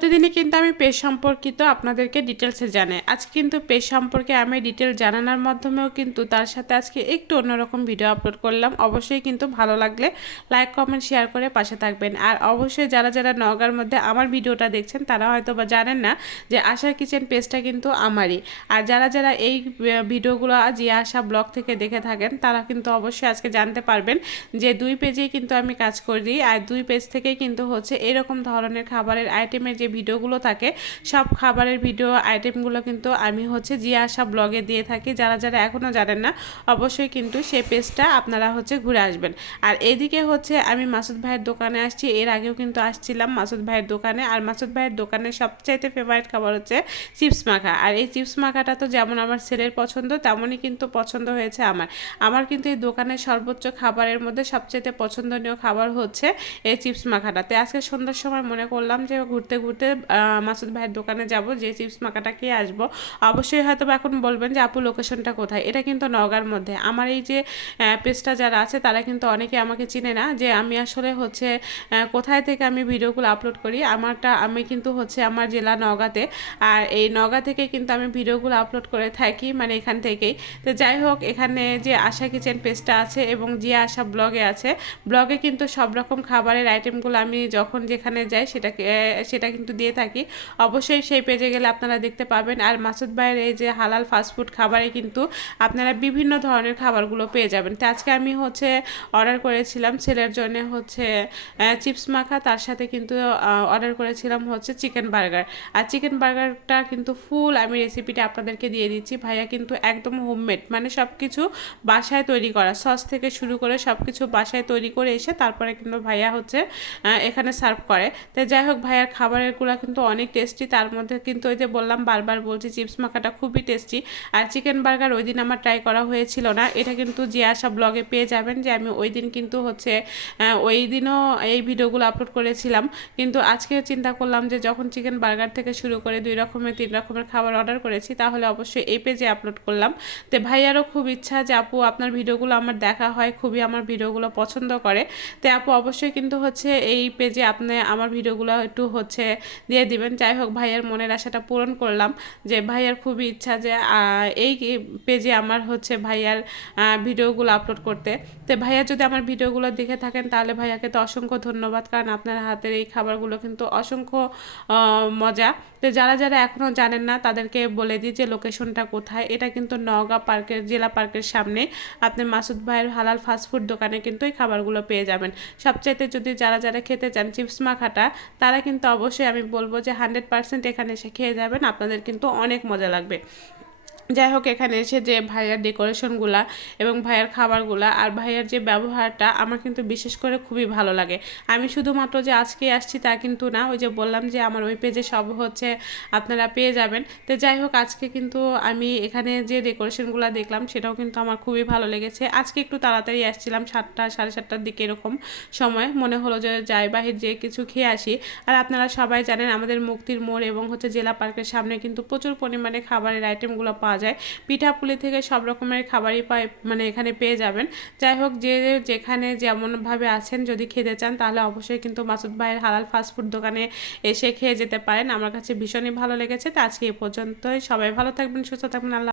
প্রতিদিনই কিন্তু আমি পেজ সম্পর্কিত আপনাদেরকে ডিটেলসে জানাই। আজকে কিন্তু পেজ সম্পর্কে আমি ডিটেল জানানোর মাধ্যমেও কিন্তু তার সাথে আজকে একটু অন্যরকম ভিডিও আপলোড করলাম। অবশ্যই কিন্তু ভালো লাগলে লাইক কমেন্ট শেয়ার করে পাশে থাকবেন। আর অবশ্যই যারা যারা নগার মধ্যে আমার ভিডিওটা দেখছেন, তারা হয়তো বা জানেন না যে আশা কিচেন পেজটা কিন্তু আমারই। আর যারা যারা এই ভিডিওগুলো জিয়া আশা ব্লগ থেকে দেখে থাকেন, তারা কিন্তু অবশ্যই আজকে জানতে পারবেন যে দুই পেজেই কিন্তু আমি কাজ করি। আর দুই পেজ থেকেই কিন্তু হচ্ছে এরকম ধরনের খাবারের আইটেমের যে ভিডিওগুলো থাকে, সব খাবারের ভিডিও আইটেমগুলো কিন্তু আমি হচ্ছে জিয়া আশা ব্লগে দিয়ে থাকি। যারা যারা এখনও জানেন না, অবশ্যই কিন্তু সেই পেজটা আপনারা হচ্ছে ঘুরে আসবেন। আর এদিকে হচ্ছে আমি মাসুদ ভাইয়ের দোকানে আসছি, এর আগেও কিন্তু আসছিলাম মাসুদ ভাইয়ের দোকানে। আর মাসুদ ভাইয়ের দোকানে সবচাইতে ফেভারিট খাবার হচ্ছে চিপস মাখা। আর এই চিপস মাখাটা তো যেমন আমার ছেলের পছন্দ, তেমনই কিন্তু পছন্দ হয়েছে আমার। আমার কিন্তু এই দোকানের সর্বোচ্চ খাবারের মধ্যে সবচাইতে পছন্দনীয় খাবার হচ্ছে এই চিপস মাখাটা। তো আজকে সন্ধ্যার সময় মনে করলাম যে ঘুরতে ঘুরতে মাসুদ ভাইয়ের দোকানে যাব, যে চিপস মাখাটা খেয়ে আসব। অবশ্যই হয়তো এখন বলবেন যে, আপু লোকেশনটা কোথায়? এটা কিন্তু নগার মধ্যে। আমার এই যে পেজটা যারা আছে, তারা কিন্তু অনেকে আমাকে চিনে না যে, আমি আসলে হচ্ছে কোথায় থেকে আমি ভিডিওগুলো আপলোড করি। আমারটা, আমি কিন্তু হচ্ছে আমার জেলা নগাতে আর এই নগা থেকে কিন্তু আমি ভিডিওগুলো আপলোড করে থাকি মানে এখান থেকেই। তো যাই হোক, এখানে যে আশা কিচেন পেজটা আছে এবং যে আশা ব্লগে আছে। ব্লগে কিন্তু সব রকম খাবারের আইটেমগুলো আমি যখন যেখানে যাই, সেটাকে, সেটা কিন্তু দিয়ে থাকি। অবশ্যই সেই পেজে গেলে আপনারা দেখতে পাবেন। আর মাসুদ ভাইয়ের এই যে হালাল ফাস্টফুড খাবারে কিন্তু আপনারা বিভিন্ন ধরনের খাবারগুলো পেয়ে যাবেন। তো আজকে আমি হচ্ছে অর্ডার করেছিলাম ছেলের জন্য হচ্ছে চিপস মাখা। তার সাথে কিন্তু অর্ডার করেছিলাম হচ্ছে চিকেন বার্গার আর চিকেন বার্গারটা কিন্তু ফুল আমি রেসিপিটা আপনাদেরকে দিয়ে দিচ্ছি। ভাইয়া কিন্তু একদম হোমমেড মানে সব কিছু বাসায় তৈরি করা। সস থেকে শুরু করে সব কিছু বাসায় তৈরি করে এসে তারপরে কিন্তু ভাইয়া হচ্ছে এখানে সার্ভ করে। তো যাই হোক, ভাইয়ার খাবারেরগুলো কিন্তু অনেক টেস্টি তার মধ্যে কিন্তু ওই যে বললাম বারবার বলছি চিপস মাখাটা খুবই টেস্টি আর চিকেন বার্গার ওই দিন আমার ট্রাই করা হয়েছিল না, এটা কিন্তু যে আসা ব্লগে পেয়ে যাবেন যে আমি ওই দিন কিন্তু হচ্ছে ওই দিনও এই ভিডিওগুলো আপলোড করেছিলাম। কিন্তু আজকে চিন্তা করলাম যে যখন চিকেন বার্গার থেকে শুরু করে দুই রকমের, তিন রকমের খাবার অর্ডার করেছি, তাহলে অবশ্যই এই পেজে আপলোড করলাম। তো ভাইয়ারও খুব ইচ্ছা যে আপু আপনার ভিডিওগুলো আমার দেখা হয়, খুবই আমার ভিডিওগুলো পছন্দ করে। তো আপু অবশ্যই কিন্তু হচ্ছে এই পেজে আপনি আমার ভিডিওগুলো একটু হচ্ছে দিয়ে দিবেন। যাই হোক, ভাইয়ার মনের আশাটা পূরণ করলাম যে ভাইয়ার খুবই ইচ্ছা যে এই পেজে আমার হচ্ছে ভাইয়ার ভিডিওগুলো আপলোড করতে। তো ভাইয়া যদি আমার ভিডিওগুলো দেখে থাকেন, তাহলে ভাইয়াকে তো অসংখ্য ধন্যবাদ, কারণ আপনার হাতের এই খাবারগুলো কিন্তু অসংখ্য মজা। তো যারা যারা এখনও জানেন না, তাদেরকে বলে দিই যে লোকেশনটা কোথায়। এটা কিন্তু নওগাঁ পার্কের, জেলা পার্কের সামনে। আপনি মাসুদ ভাইয়ের হালাল ফাস্টফুড দোকানে কিন্তু এই খাবারগুলো পেয়ে যাবেন। সবচাইতে যদি যারা যারা খেতে চান, চিপস মাখাটা, তারা কিন্তু অবশ্যই আমি বলব যে হান্ড্রেড পার্সেন্ট এখানে এসে খেয়ে যাবেন আপনাদের কিন্তু অনেক মজা লাগবে। যাই হোক এখানে এসে যে ভাইয়ার ডেকোরেশনগুলা এবং ভাইয়ার খাবারগুলা আর ভাইয়ার যে ব্যবহারটা আমার কিন্তু বিশেষ করে খুবই ভালো লাগে। আমি শুধুমাত্র যে আজকে আসছি তা কিন্তু না, ওই যে বললাম যে আমার ওই পেজে সব হচ্ছে, আপনারা পেয়ে যাবেন। তো যাই হোক আজকে কিন্তু আমি এখানে যে ডেকোরেশনগুলো দেখলাম, সেটাও কিন্তু আমার খুবই ভালো লেগেছে। আজকে একটু তাড়াতাড়ি আসছিলাম, সাতটা, সাড়ে সাতটার দিকে এরকম সময়। মনে হলো যে যাই, বাহির যে কিছু খেয়ে আসি। আর আপনারা সবাই জানেন, আমাদের মুক্তির মোড় এবং হচ্ছে জেলা পার্কের সামনে কিন্তু প্রচুর পরিমাণে খাবারের আইটেমগুলো পাওয়া যায়। পিঠাপুলি থেকে সব রকমের খাবারই পায় মানে এখানে পেয়ে যাবেন। যাই হোক, যে যেখানে যেমনভাবে আছেন, যদি খেতে চান, তাহলে অবশ্যই কিন্তু মাসুদ ভাইয়ের হালাল ফাস্টফুড দোকানে এসে খেয়ে যেতে পারেন। আমার কাছে ভীষণই ভালো লেগেছে। তো আজকে এ পর্যন্তই। সবাই ভালো থাকবেন, সুস্থ থাকবেন। আল্লাহ